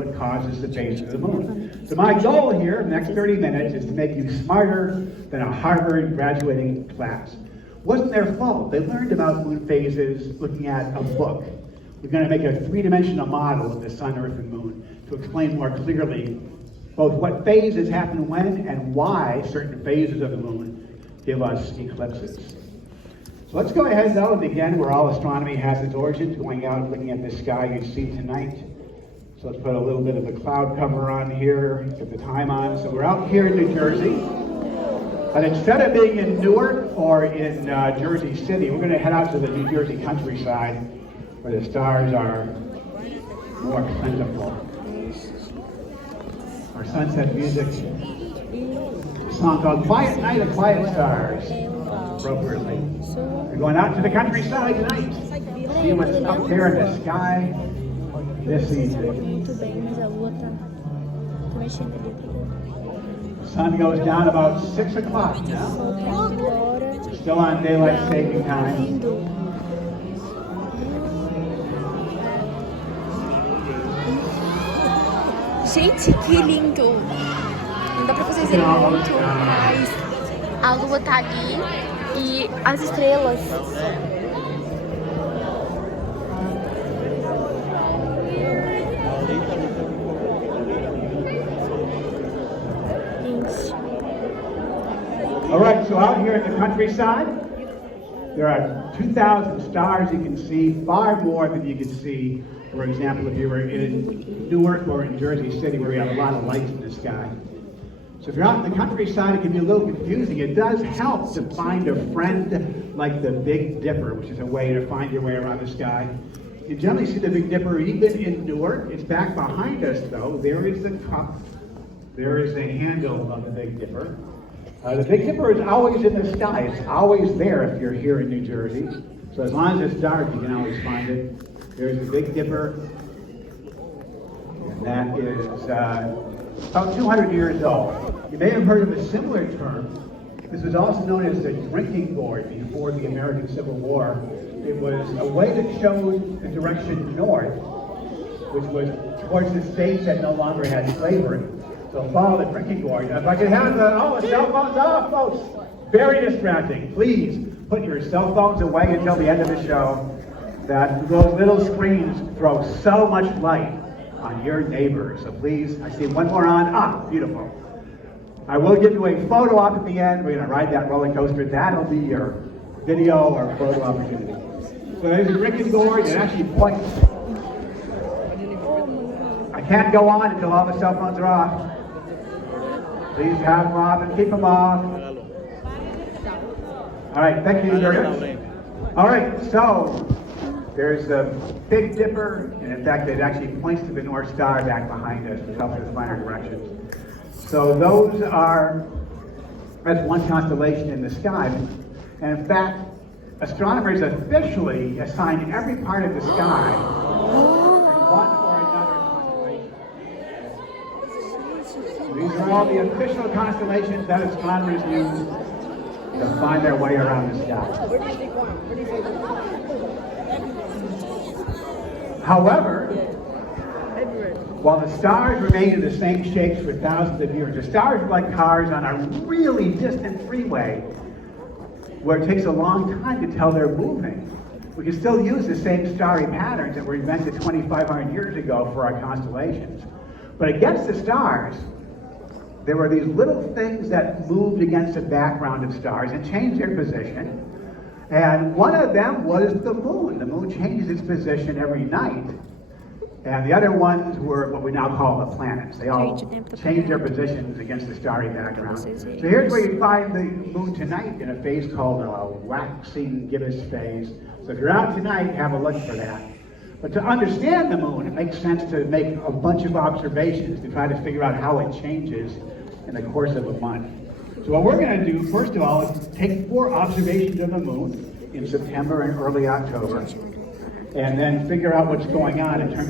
what causes the phases of the moon. So my goal here in the next 30 minutes is to make you smarter than a Harvard graduating class. Wasn't their fault. They learned about moon phases looking at a book. We're going to make a three-dimensional model of the sun, earth, and moon to explain more clearly both what phases happen when and why certain phases of the moon give us eclipses. So let's go ahead though and begin where all astronomy has its origins, going out and looking at the sky you see tonight. So let's put a little bit of the cloud cover on here, get the time on. So we're out here in New Jersey. But instead of being in Newark or in Jersey City, we're going to head out to the New Jersey countryside where the stars are more plentiful. Our sunset music, a song called Quiet Night of Quiet Stars, appropriately. We're going out to the countryside tonight. See what's up there in the sky this evening. The sun goes down about 6 o'clock now. Still on daylight saving time. Gente, que lindo! Não dá pra vocês verem muito, mas a lua tá ali e as estrelas. All right, so out here in the countryside, there are 2,000 stars you can see, far more than you can see, for example, if you were in Newark or in Jersey City where you have a lot of lights in the sky. So if you're out in the countryside, it can be a little confusing. It does help to find a friend like the Big Dipper, which is a way to find your way around the sky. You generally see the Big Dipper even in Newark. It's back behind us, though. There is the cup. There is the handle of the Big Dipper. The Big Dipper is always in the sky. It's always there if you're here in New Jersey. So as long as it's dark, you can always find it. There's the Big Dipper. And that is about 200 years old. You may have heard of a similar term. This was also known as the drinking gourd before the American Civil War. It was a way that showed the direction north, which was towards the states that no longer had slavery. So follow the drinking gourd. If I could have the cell phones off, folks. Very distracting. Please put your cell phones away until the end of the show. That those little screens throw so much light on your neighbors. So please, I see one more on. Beautiful. I will give you a photo op at the end. We're going to ride that roller coaster. That'll be your video or photo opportunity. So there's a drinking gourd. It actually points. I can't go on until all the cell phones are off. Please have them off and keep them off. All right, thank you very much. All right, so there's the Big Dipper, and in fact, it actually points to the North Star back behind us to help us find our directions. So that's one constellation in the sky. And in fact, astronomers officially assign every part of the sky one or another constellation. These are all the official constellations that astronomers use to find their way around the sky. However, while the stars remain in the same shapes for thousands of years, the stars are like cars on a really distant freeway where it takes a long time to tell they're moving. We can still use the same starry patterns that were invented 2,500 years ago for our constellations. But against the stars, there were these little things that moved against the background of stars and changed their position. And one of them was the moon. The moon changes its position every night. And the other ones were what we now call the planets. They all change their positions against the starry background. So here's where you find the moon tonight in a phase called a waxing gibbous phase. So if you're out tonight, have a look for that. But to understand the moon, it makes sense to make a bunch of observations to try to figure out how it changes in the course of a month. So what we're going to do, first of all, is take 4 observations of the moon in September and early October, and then figure out what's going on in terms of